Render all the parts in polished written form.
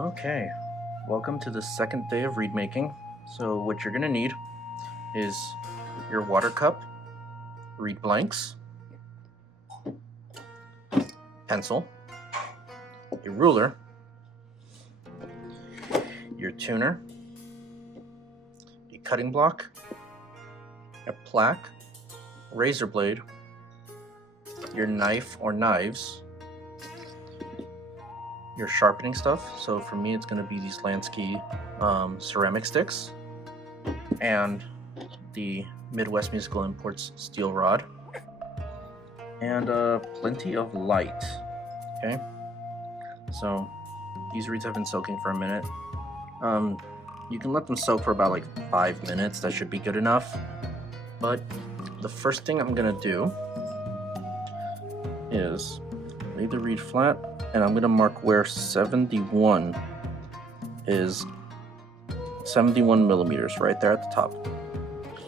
Okay, welcome to the second day of reed making. So what you're gonna need is your water cup, reed blanks, pencil, a ruler, your tuner, a cutting block, a plaque, razor blade, your knife or knives, your sharpening stuff. So for me, it's going to be these Lansky ceramic sticks and the Midwest Musical Imports steel rod, and plenty of light. Okay, so these reeds have been soaking for a minute. You can let them soak for about like 5 minutes. That should be good enough. But the first thing I'm gonna do is lay the reed flat, and I'm gonna mark where 71 is. 71 millimeters right there at the top.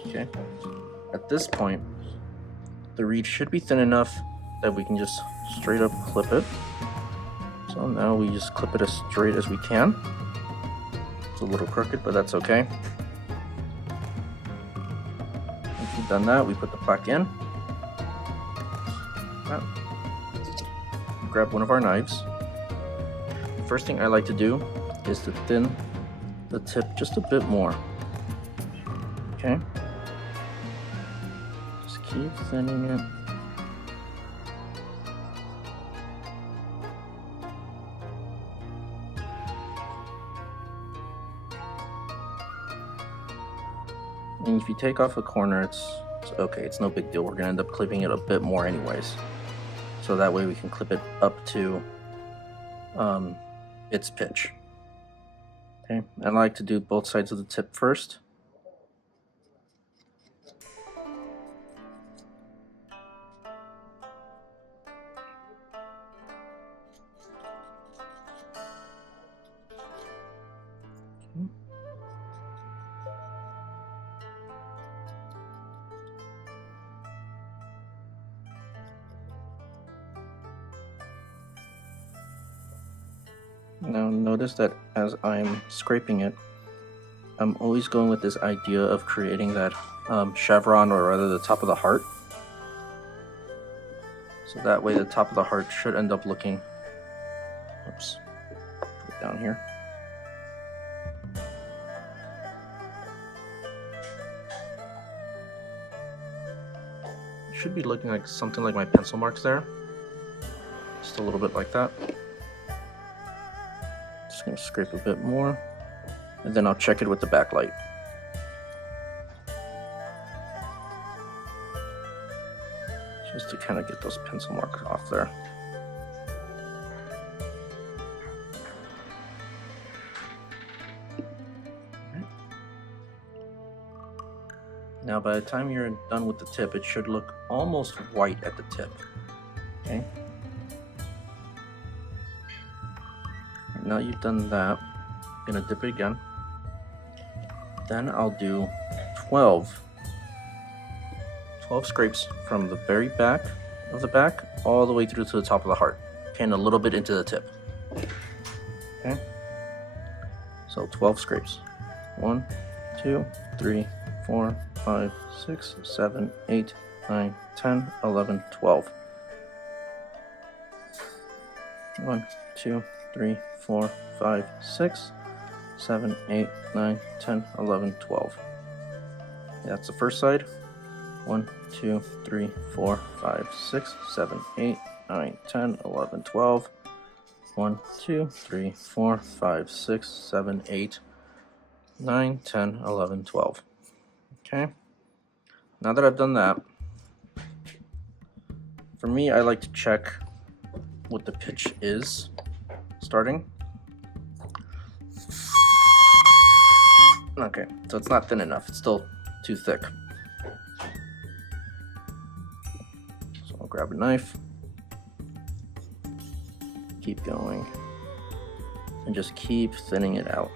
Okay, at this point the reed should be thin enough that we can just straight up clip it. So now we just clip it as straight as we can. It's a little crooked, but that's okay. Once we've done that, we put the plaque in. Grab one of our knives. The first thing I like to do is to thin the tip just a bit more. Okay, just keep thinning it. And if you take off a corner, it's okay, it's no big deal. We're gonna end up clipping it a bit more anyways, so that way we can clip it up to its pitch. Okay, I like to do both sides of the tip first. Okay. Now notice that as I'm scraping it, I'm always going with this idea of creating that chevron, or rather the top of the heart. So that way the top of the heart should end up looking, oops, put it down here. It should be looking like something like my pencil marks there. Just a little bit like that. Just gonna scrape a bit more, and then I'll check it with the backlight. Just to kind of get those pencil marks off there. Okay. Now by the time you're done with the tip, it should look almost white at the tip. Okay. Now you've done that, I'm gonna dip it again. Then I'll do 12 scrapes from the very back of the back all the way through to the top of the heart, and a little bit into the tip. Okay, so 12 scrapes. 1, 2, 3, 4, 5, 6, 7, 8, 9, 10, 11, 12. 1, 2, 3, 4, 5, 6, 7, 8, 9, 10, 11, 12. That's the first side. 1, 2, 3, 4, 5, 6, 7, 8, 9, 10, 11, 12. 1, 2, 3, 4, 5, 6, 7, 8, 9, 10, 11, 12. Okay. Now that I've done that, for me, I like to check what the pitch is starting. Okay, so it's not thin enough. It's still too thick. So I'll grab a knife, keep going, and just keep thinning it out.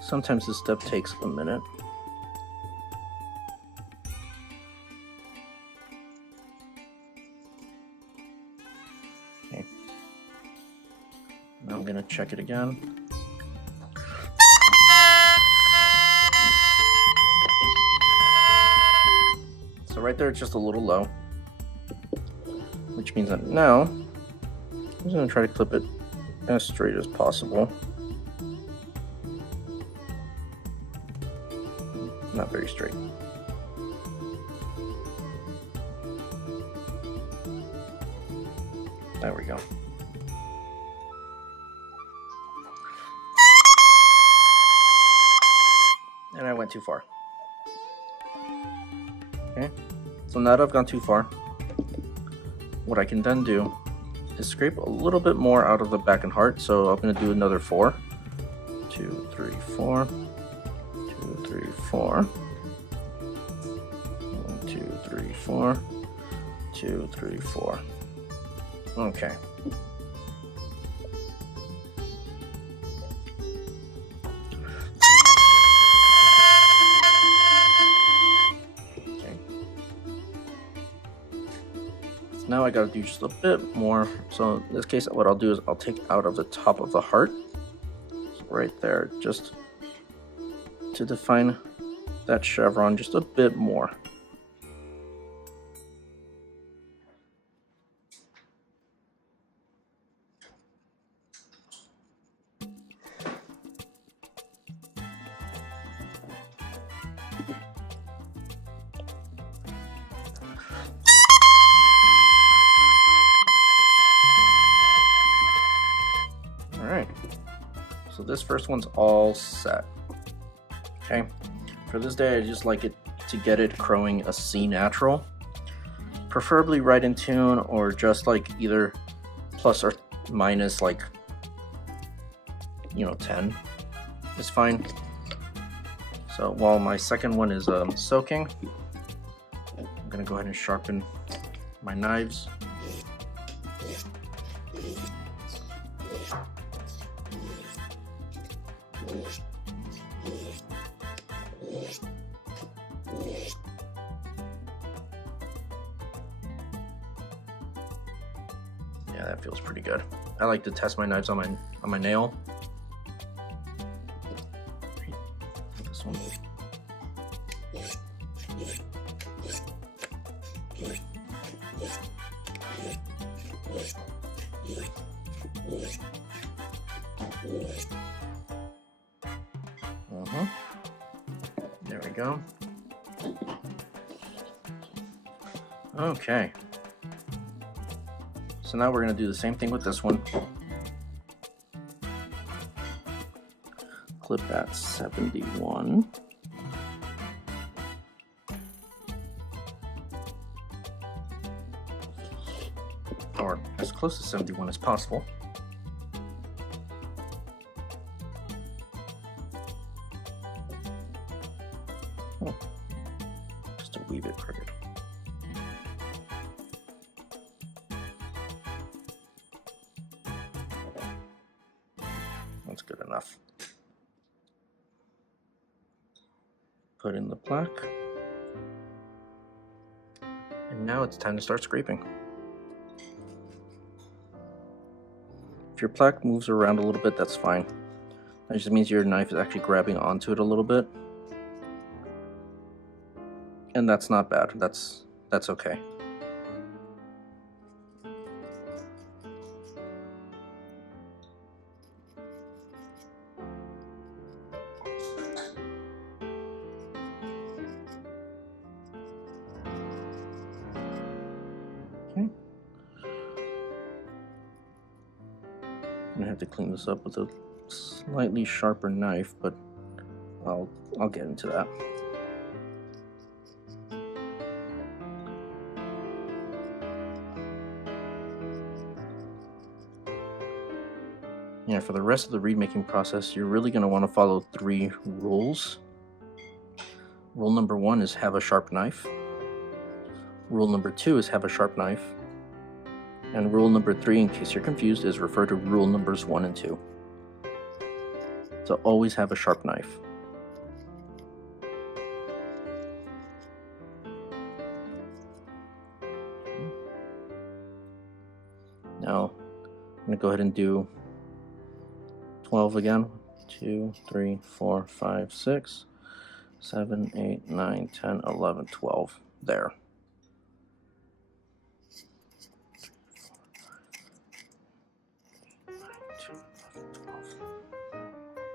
Sometimes this step takes a minute. check it again. So right there, it's just a little low, which means that now I'm just going to try to clip it as straight as possible. Not very straight. There we go. And I went too far. Okay, so now that I've gone too far, what I can then do is scrape a little bit more out of the back and heart. So I'm going to do another 4. 2, 3, 4. 2, 3, 4. 1, 2, 3, 4. 2, 3, 4. Okay. Now I gotta do just a bit more. So in this case, what I'll do is I'll take out of the top of the heart, so right there, just to define that chevron just a bit more. Alright, so this first one's all set. Okay, for this day I just like it to get it crowing a C natural, preferably right in tune, or just like either plus or minus like 10 is fine. So while my second one is soaking, I'm gonna go ahead and sharpen my knives. Yeah, that feels pretty good. I like to test my knives on my nail. This one. There we go. Okay. So now we're going to do the same thing with this one. Clip at 71. Or as close to 71 as possible. Just a wee bit crooked. That's good enough. Put in the plaque. And now it's time to start scraping. If your plaque moves around a little bit, that's fine. That just means your knife is actually grabbing onto it a little bit. And that's not bad. That's okay. Okay. I'm gonna have to clean this up with a slightly sharper knife, but I'll get into that. Yeah, for the rest of the reed making process, you're really going to want to follow 3 rules. Rule number 1 is have a sharp knife. Rule number 2 is have a sharp knife. And rule number 3, in case you're confused, is refer to rule numbers 1 and 2. So always have a sharp knife. Now, I'm going to go ahead and do 12 again. 1, 2, 3, 4, 5, 6, 7, 8, 9, 10, 11, 12. There.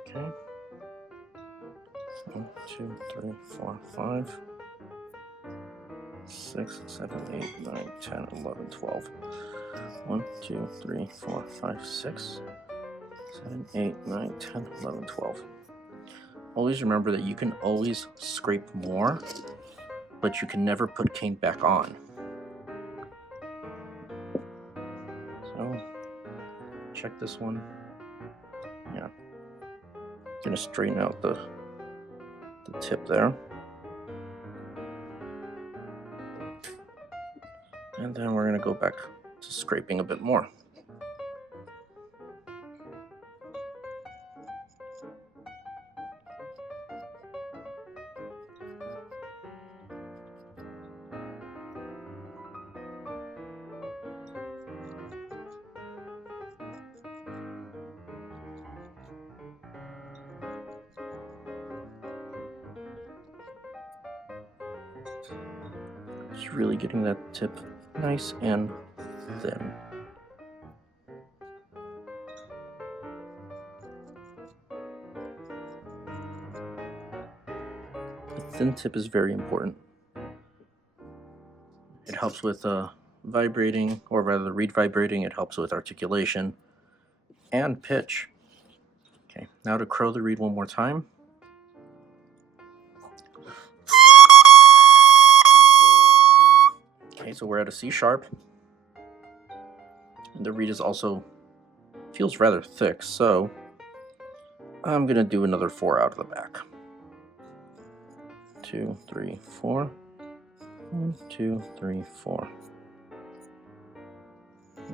Okay. 1, 2, 3, 4, 5, 6, 7, 8, 9, 10, 11, 12. 1, 2, 3, 4, 5, 6, 7, 8, 9, 10, 11, 12. Always remember that you can always scrape more, but you can never put cane back on. So, check this one. Yeah. Gonna straighten out the tip there. And then we're gonna go back to scraping a bit more. Just really getting that tip nice and thin. The thin tip is very important. It helps with vibrating, or rather the reed vibrating. It helps with articulation and pitch. Okay, now to crow the reed one more time. Okay, so we're at a C sharp. And the reed is also feels rather thick, so I'm gonna do another 4 out of the back. 2, 3, 4. 1, 2, 3, 4.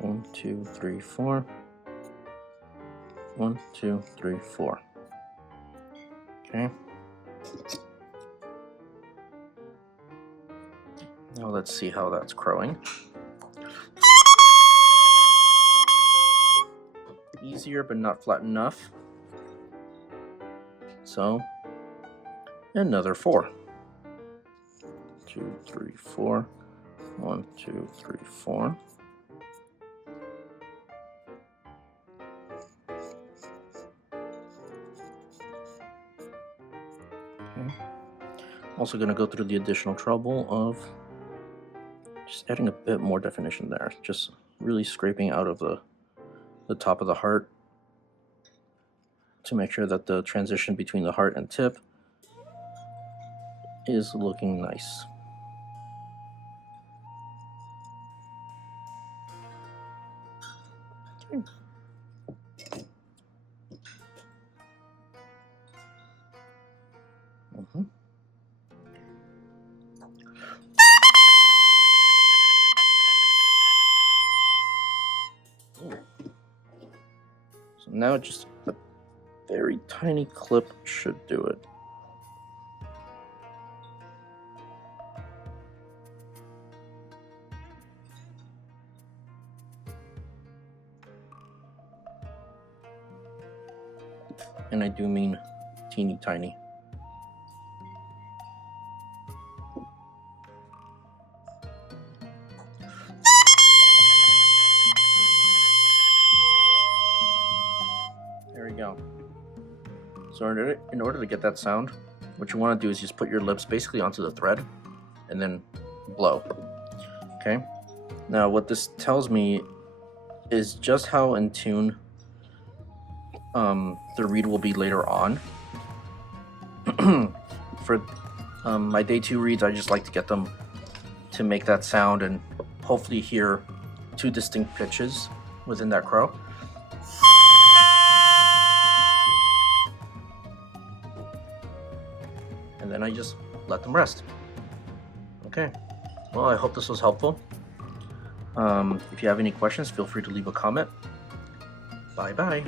1, 2, 3, 4. 1, 2, 3, 4. Okay. Now let's see how that's crowing. Easier, but not flat enough. So, another 4. 2, 3, 4. 1, 2, 3, 4. Okay. Also going to go through the additional trouble of just adding a bit more definition there. Just really scraping out of the top of the heart to make sure that the transition between the heart and tip is looking nice. Okay. So now just a very tiny clip should do it. And I do mean teeny tiny. There we go. So in order to get that sound, what you want to do is just put your lips basically onto the thread and then blow. Okay? Now what this tells me is just how in tune the reed will be later on. For my day 2 reeds, I just like to get them to make that sound and hopefully hear 2 distinct pitches within that crow. And then I just let them rest. Okay, well, I hope this was helpful. If you have any questions, feel free to leave a comment. Bye-bye.